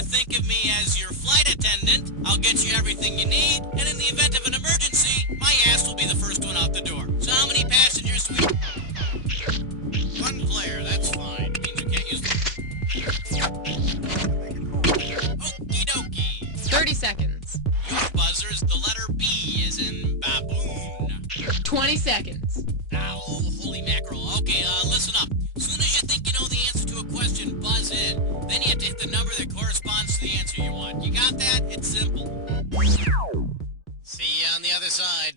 to think of me as your flight attendant. I'll get you everything you need, and in the event of an emergency, my ass will be the first one out the door. So how many passengers we... One player, that's fine. Means we can't use the... Okie dokie. 30 seconds. Your buzzer's the letter B, as in baboon. 20 seconds. Oh, holy mackerel. Okay, listen up. As soon as you think you know the answer to a question, buzz in. Then you have to hit the number that corresponds to the answer you want. You got that? It's simple. See you on the other side.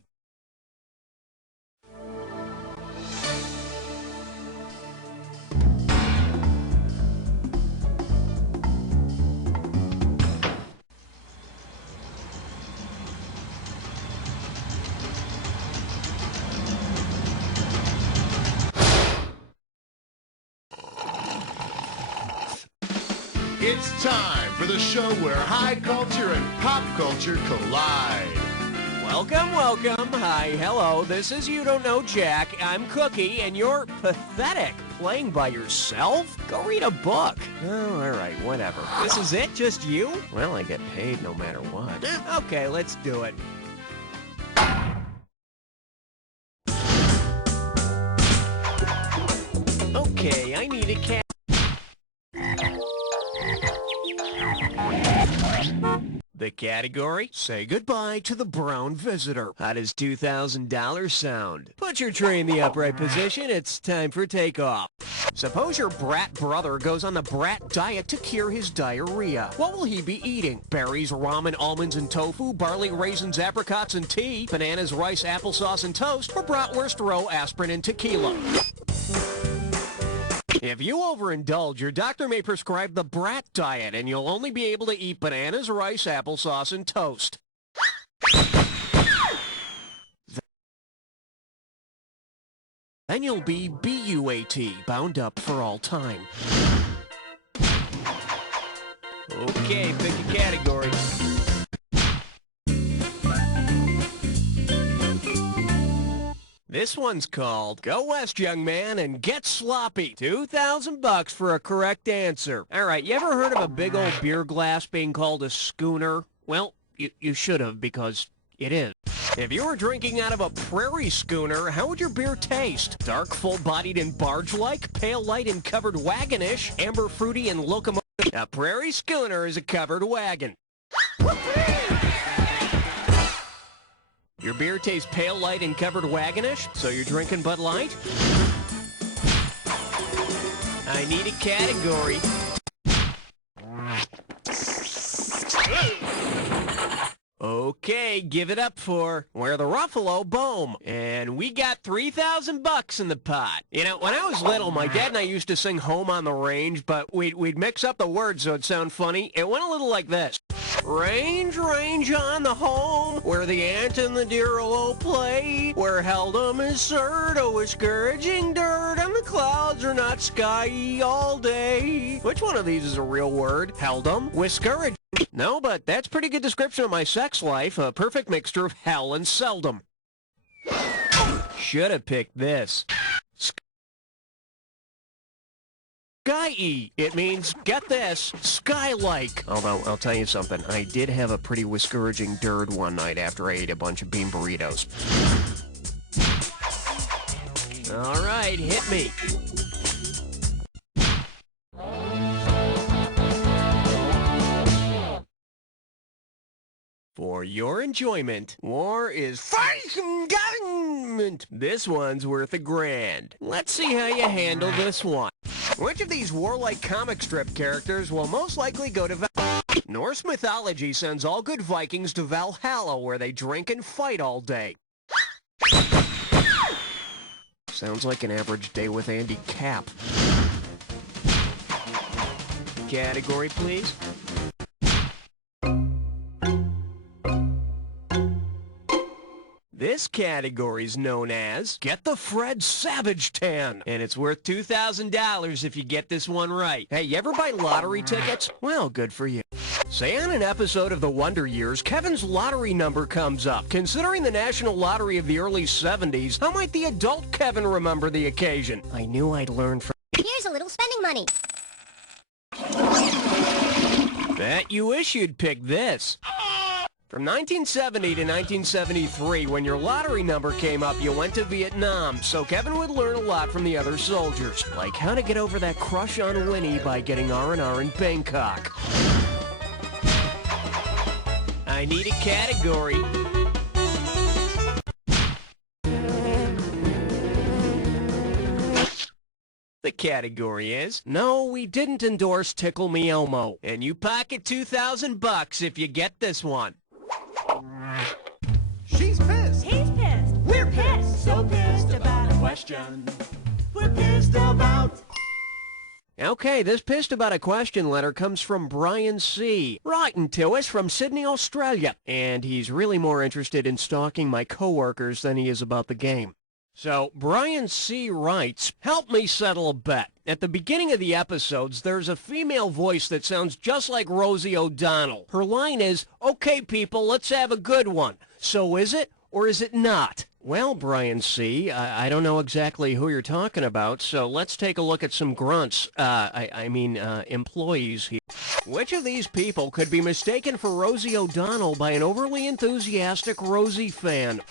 It's time for the show where high culture and pop culture collide. Welcome, welcome. Hi, hello. This is You Don't Know Jack. I'm Cookie, and you're pathetic. Playing by yourself? Go read a book. Oh, all right, whatever. This is it? Just you? Well, I get paid no matter what. Okay, let's do it. Okay, I need a cat. The category, say goodbye to the brown visitor. How does $2,000 sound? Put your tray in the upright position. It's time for takeoff. Suppose your brat brother goes on the brat diet to cure his diarrhea. What will he be eating? Berries, ramen, almonds, and tofu, barley, raisins, apricots, and tea, bananas, rice, applesauce, and toast, or bratwurst, roe, aspirin, and tequila? If you overindulge, your doctor may prescribe the brat diet, and you'll only be able to eat bananas, rice, applesauce, and toast. Then you'll be B-U-A-T, bound up for all time. Okay, pick a category. This one's called Go West, Young Man, and Get Sloppy. $2,000 for a correct answer. All right, you ever heard of a big old beer glass being called a schooner? Well, you should have, because it is. If you were drinking out of a prairie schooner, how would your beer taste? Dark, full-bodied, and barge-like? Pale, light, and covered wagonish? Amber, fruity, and locomotive? A prairie schooner is a covered wagon. Your beer tastes pale, light, and covered wagonish, so you're drinking Bud Light? I need a category. Okay, give it up for Where the Ruffalo Boom. And we got $3,000 in the pot. You know, when I was little, my dad and I used to sing Home on the Range, but we'd mix up the words so it'd sound funny. It went a little like this. Range, range on the home, where the ant and the deer will play, where Heldom is surt, a discouraging dirt, and the clouds are not skyey all day. Which one of these is a real word? Heldom? Discouraging? No, but that's pretty good description of my sex life, a perfect mixture of hell and seldom. Should have picked this. Sky-y. It means, get this, sky-like. Although, I'll tell you something, I did have a pretty discouraging dirt one night after I ate a bunch of bean burritos. All right, hit me. For your enjoyment, war is fighting government. This one's worth $1,000. Let's see how you handle this one. Which of these warlike comic strip characters will most likely go to Norse mythology sends all good Vikings to Valhalla, where they drink and fight all day. Sounds like an average day with Andy Capp. Category, please. This category is known as Get the Fred Savage Tan, and it's worth $2,000 if you get this one right. Hey, you ever buy lottery tickets? Well, good for you. Say on an episode of The Wonder Years, Kevin's lottery number comes up. Considering the national lottery of the early 70s, how might the adult Kevin remember the occasion? I knew I'd learn from... Here's a little spending money. Bet you wish you'd pick this. From 1970 to 1973, when your lottery number came up, you went to Vietnam, so Kevin would learn a lot from the other soldiers, like how to get over that crush on Winnie by getting R&R in Bangkok. I need a category. The category is, no, we didn't endorse Tickle Me Elmo, and you pocket $2,000 if you get this one. She's pissed. He's pissed. We're pissed. So pissed about a question. We're pissed about. Okay, this pissed about a question letter comes from Brian C. Writing to us from Sydney, Australia. And he's really more interested in stalking my coworkers than he is about the game. So, Brian C. writes, help me settle a bet. At the beginning of the episodes, there's a female voice that sounds just like Rosie O'Donnell. Her line is, okay, people, let's have a good one. So is it, or is it not? Well, Brian C., I don't know exactly who you're talking about, so let's take a look at some grunts. Employees here. Which of these people could be mistaken for Rosie O'Donnell by an overly enthusiastic Rosie fan?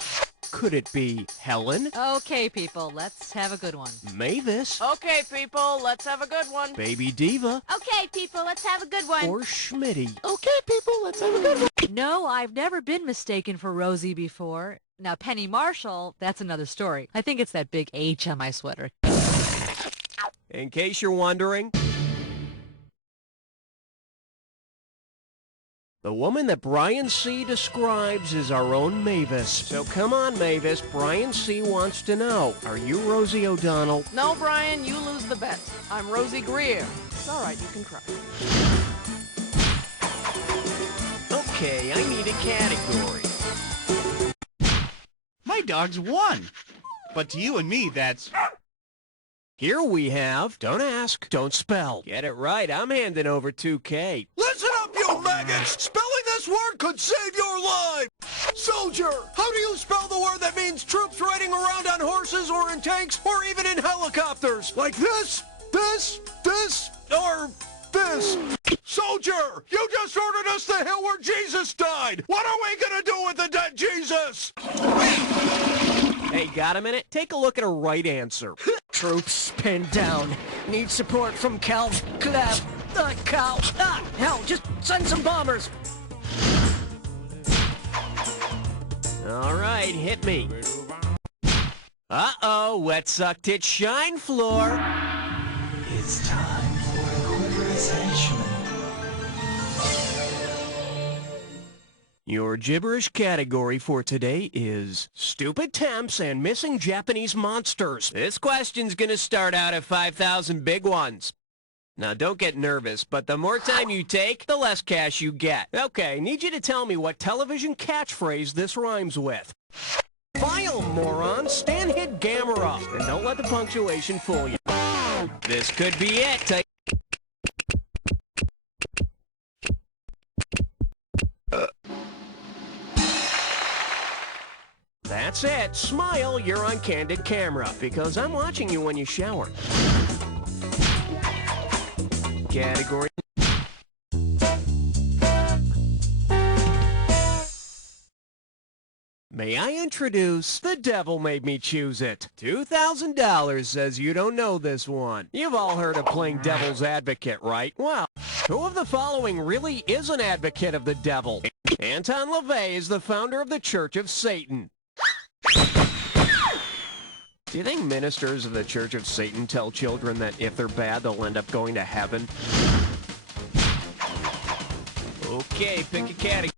Could it be Helen? Okay, people, let's have a good one. Mavis? Okay, people, let's have a good one. Baby Diva? Okay, people, let's have a good one. Or Schmitty? Okay, people, let's have a good one. No, I've never been mistaken for Rosie before. Now, Penny Marshall, that's another story. I think it's that big H on my sweater. In case you're wondering, the woman that Brian C. describes is our own Mavis. So come on, Mavis. Brian C. wants to know, are you Rosie O'Donnell? No, Brian, you lose the bet. I'm Rosie Greer. It's all right, you can cry. Okay, I need a category. My dog's won. But to you and me, that's... Here we have, don't ask, don't spell. Get it right, I'm handing over $2K. Listen up, you maggots! Spelling this word could save your life! Soldier! How do you spell the word that means troops riding around on horses or in tanks or even in helicopters? Like this, or this? Soldier! You just ordered us the hill where Jesus died! What are we gonna do with the dead Jesus? Hey, got a minute? Take a look at a right answer. Troops pinned down. Need support from Cal. Hell, just send some bombers. All right, hit me. Uh-oh, wet sucked it shine floor. It's time for equalization. Your gibberish category for today is stupid temps and missing Japanese monsters. This question's gonna start out at 5,000 big ones. Now, don't get nervous, but the more time you take, the less cash you get. Okay, need you to tell me what television catchphrase this rhymes with. File, moron! Stan hit Gamera! And don't let the punctuation fool you. This could be it. That's it. Smile, you're on candid camera, because I'm watching you when you shower. Category. May I introduce The Devil Made Me Choose It. $2,000 says you don't know this one. You've all heard of playing devil's advocate, right? Well, who of the following really is an advocate of the devil? Anton LaVey is the founder of the Church of Satan. Do you think ministers of the Church of Satan tell children that if they're bad, they'll end up going to heaven? Okay, pick a category.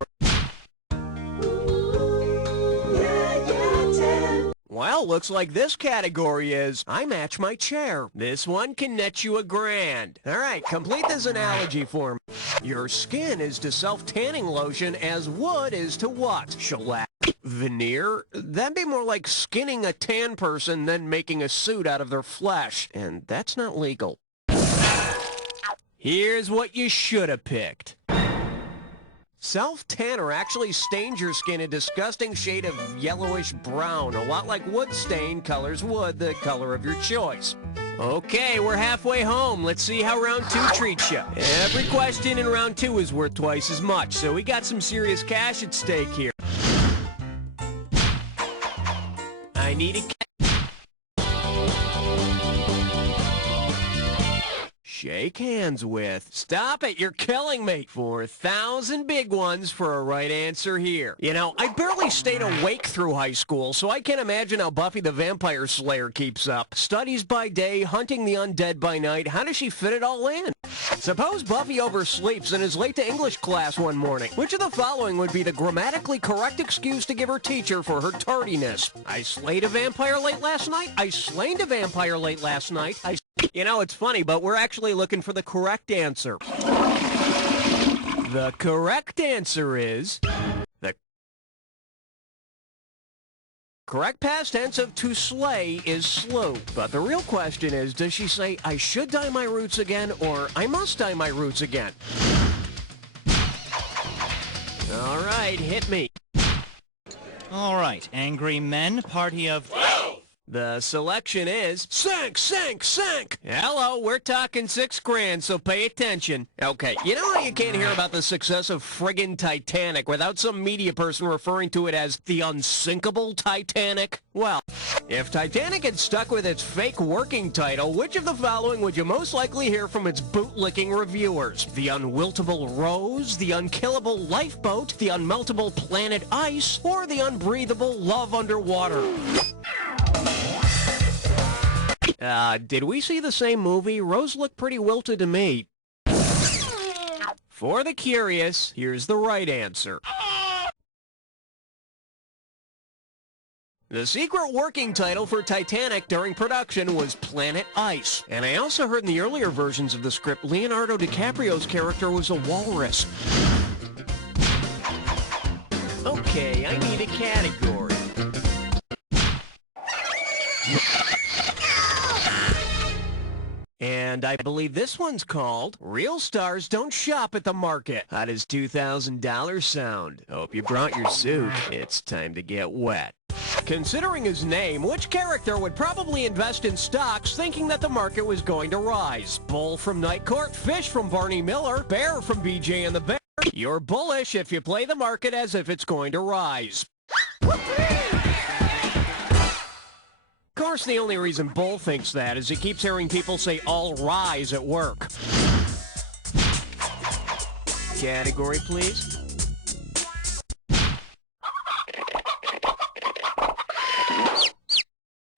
Well, looks like this category is, I match my chair. This one can net you $1,000. All right, complete this analogy for me. Your skin is to self-tanning lotion as wood is to what? Shellac. Veneer? That'd be more like skinning a tan person than making a suit out of their flesh. And that's not legal. Here's what you should have picked. Self-tanner actually stains your skin a disgusting shade of yellowish brown, a lot like wood stain colors wood, the color of your choice. Okay, we're halfway home. Let's see how round 2 treats you. Every question in round 2 is worth twice as much, so we got some serious cash at stake here. I need a shake hands with. Stop it, you're killing me. 4,000 big ones for a right answer here. You know, I barely stayed awake through high school, so I can't imagine how Buffy the Vampire Slayer keeps up. Studies by day, hunting the undead by night. How does she fit it all in? Suppose Buffy oversleeps and is late to English class one morning. Which of the following would be the grammatically correct excuse to give her teacher for her tardiness? I slayed a vampire late last night. I slain a vampire late last night. You know, it's funny, but we're actually looking for the correct answer. The correct answer is... The correct past tense of to slay is slew. But the real question is, does she say, I should dye my roots again, or I must dye my roots again? All right, hit me. All right, angry men, party of... The selection is... Sink, sink, sink! Hello, we're talking $6 grand, so pay attention. Okay, you know how you can't hear about the success of friggin' Titanic without some media person referring to it as the unsinkable Titanic? Well, if Titanic had stuck with its fake working title, which of the following would you most likely hear from its bootlicking reviewers? The unwiltable Rose, the unkillable lifeboat, the unmeltable planet ice, or the unbreathable love underwater? Did we see the same movie? Rose looked pretty wilted to me. For the curious, here's the right answer. The secret working title for Titanic during production was Planet Ice. And I also heard in the earlier versions of the script, Leonardo DiCaprio's character was a walrus. Okay, I need a category. And I believe this one's called Real Stars Don't Shop at the Market. How does $2,000 sound? Hope you brought your suit. It's time to get wet. Considering his name, which character would probably invest in stocks thinking that the market was going to rise? Bull from Night Court, Fish from Barney Miller, Bear from BJ and the Bear? You're bullish if you play the market as if it's going to rise. Of course, the only reason Bull thinks that is he keeps hearing people say all rise at work. Category, please.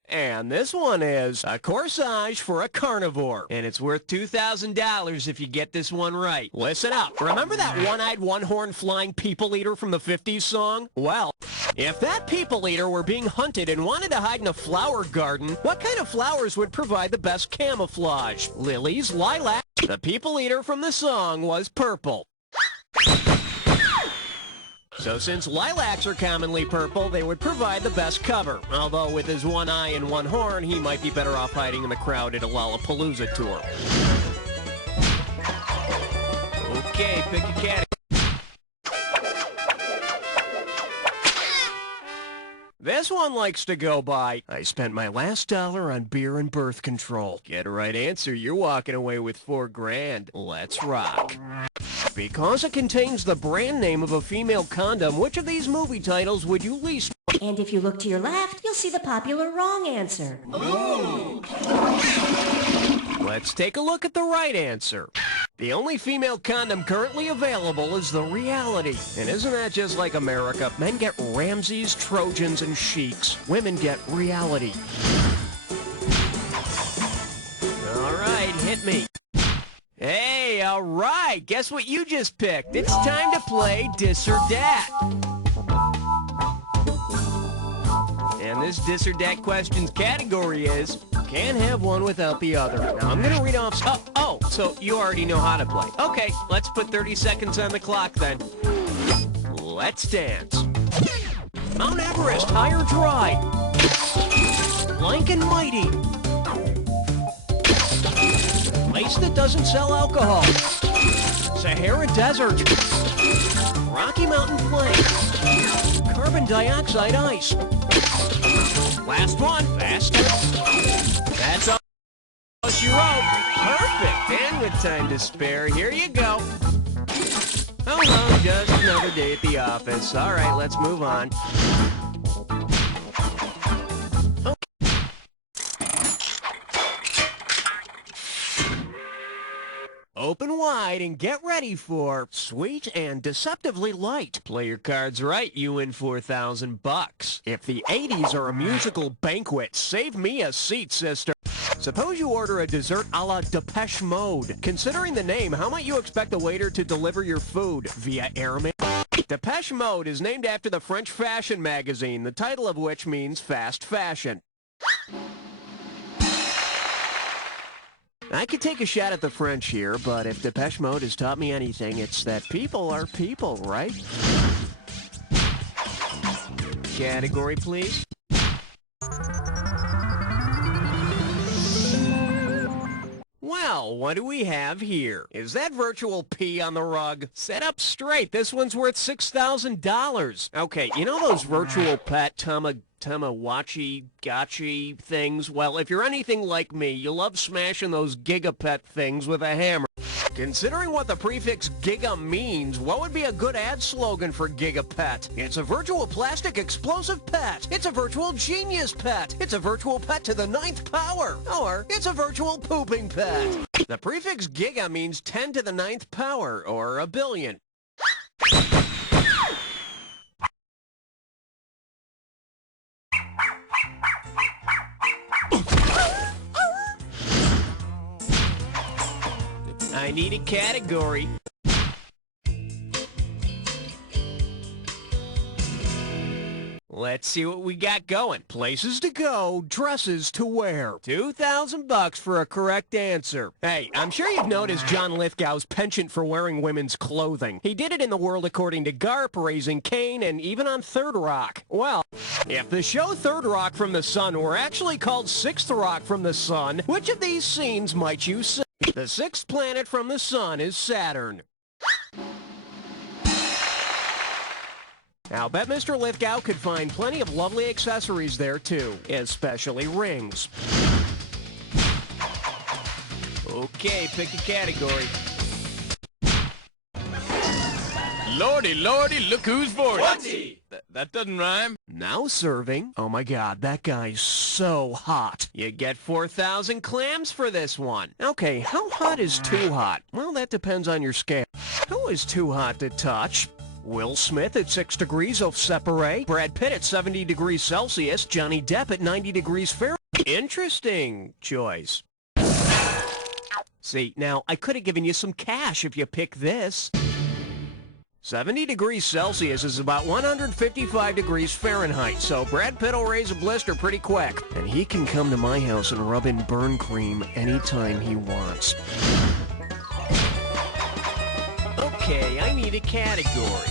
And this one is a corsage for a carnivore. And it's worth $2,000 if you get this one right. Listen up. Remember that one-eyed, one-horned flying people eater from the 50s song? Well, if that people eater were being hunted and wanted to hide in a flower garden, what kind of flowers would provide the best camouflage? Lilies, lilac. The people eater from the song was purple. So since lilacs are commonly purple, they would provide the best cover. Although with his one eye and one horn, he might be better off hiding in the crowd at a Lollapalooza tour. Okay, pick a category. This one likes to go by, I spent my last dollar on beer and birth control. Get a right answer, you're walking away with $4 grand. Let's rock. Because it contains the brand name of a female condom, which of these movie titles would you least... And if you look to your left, you'll see the popular wrong answer. Ooh. Let's take a look at the right answer. The only female condom currently available is the Reality. And isn't that just like America? Men get Ramses, Trojans, and Sheiks. Women get Reality. All right, hit me. Hey, all right. Guess what you just picked? It's time to play Dis or Dat. And this Dis or Dat questions category is, can't have one without the other. Now, I'm going to read off... so you already know how to play. Okay, let's put 30 seconds on the clock then. Let's dance. Mount Everest, high or dry? Blank and mighty. Place that doesn't sell alcohol. Sahara Desert. Rocky Mountain Plains. Carbon dioxide ice. Last one. Faster. That's all you wrote. Perfect. And with time to spare, here you go. Oh, well, just another day at the office. All right, let's move on. Open wide and get ready for Sweet and Deceptively Light. Play your cards right, you win $4,000. If the 80s are a musical banquet, save me a seat, sister. Suppose you order a dessert a la Depeche Mode. Considering the name, how might you expect the waiter to deliver your food? Via airmail? Depeche Mode is named after the French fashion magazine, the title of which means fast fashion. I could take a shot at the French here, but if Depeche Mode has taught me anything, it's that people are people, right? Category, please. Well, what do we have here? Is that virtual pee on the rug? Set up straight. This one's worth $6,000. Okay, you know those virtual pet Tamagotchi gotchi things? Well, if you're anything like me, you love smashing those gigapet things with a hammer. Considering what the prefix giga means, what would be a good ad slogan for Gigapet? It's a virtual plastic explosive pet. It's a virtual genius pet. It's a virtual pet to the 9th power. Or it's a virtual pooping pet. The prefix giga means 10 to the 9th power, or a billion. I need a category. Let's see what we got going. Places to go, dresses to wear. $2,000 for a correct answer. Hey, I'm sure you've noticed John Lithgow's penchant for wearing women's clothing. He did it in The World According to Garp, Raising Cain, and even on Third Rock. Well, if the show Third Rock from the Sun were actually called Sixth Rock from the Sun, which of these scenes might you say? The sixth planet from the Sun is Saturn. I'll bet Mr. Lithgow could find plenty of lovely accessories there, too, especially rings. Okay, pick a category. Lordy, lordy, look who's 40. That doesn't rhyme. Now serving. Oh my god, that guy's so hot. You get 4,000 clams for this one. Okay, how hot is too hot? Well, that depends on your scale. Who is too hot to touch? Will Smith at 6 degrees of separate, Brad Pitt at 70 degrees Celsius, Johnny Depp at 90 degrees Fahrenheit. Interesting choice. See, now, I could have given you some cash if you picked this. 70 degrees Celsius is about 155 degrees Fahrenheit, so Brad Pitt will raise a blister pretty quick. And he can come to my house and rub in burn cream anytime he wants. Okay, I need a category.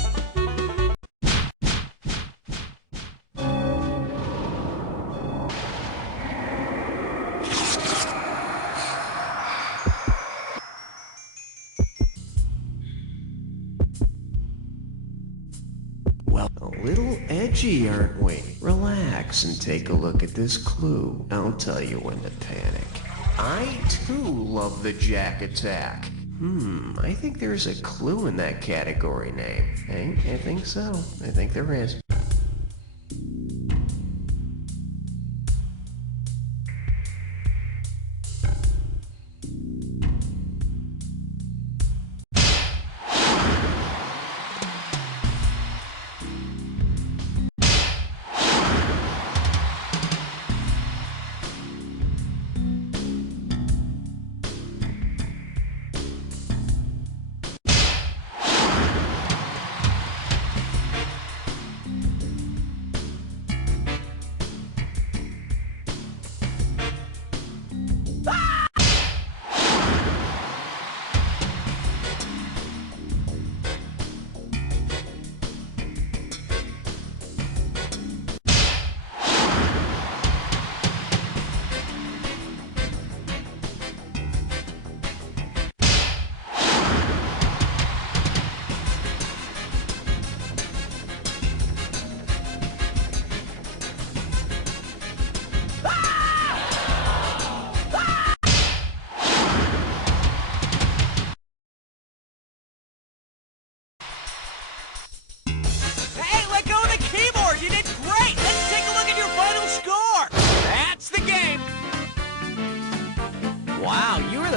Well, a little edgy, aren't we? Relax and take a look at this clue. I'll tell you when to panic. I, too, love the Jack Attack. I think there's a clue in that category name. Hey, I think so. I think there is.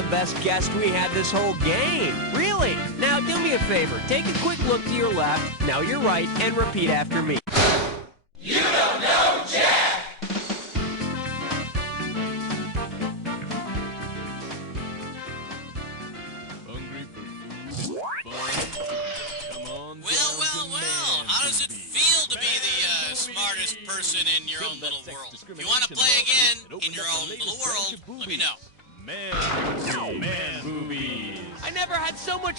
the best guest we had this whole game. Really. Now, do me a favor. Take a quick look to your left, now your right, and repeat after me. You don't know Jack! Hungry for food and fun? Come on. Well. How does it feel to be the smartest person in your own little world? If you want to play again in your own little world, let me know. Man boobies. I never had so much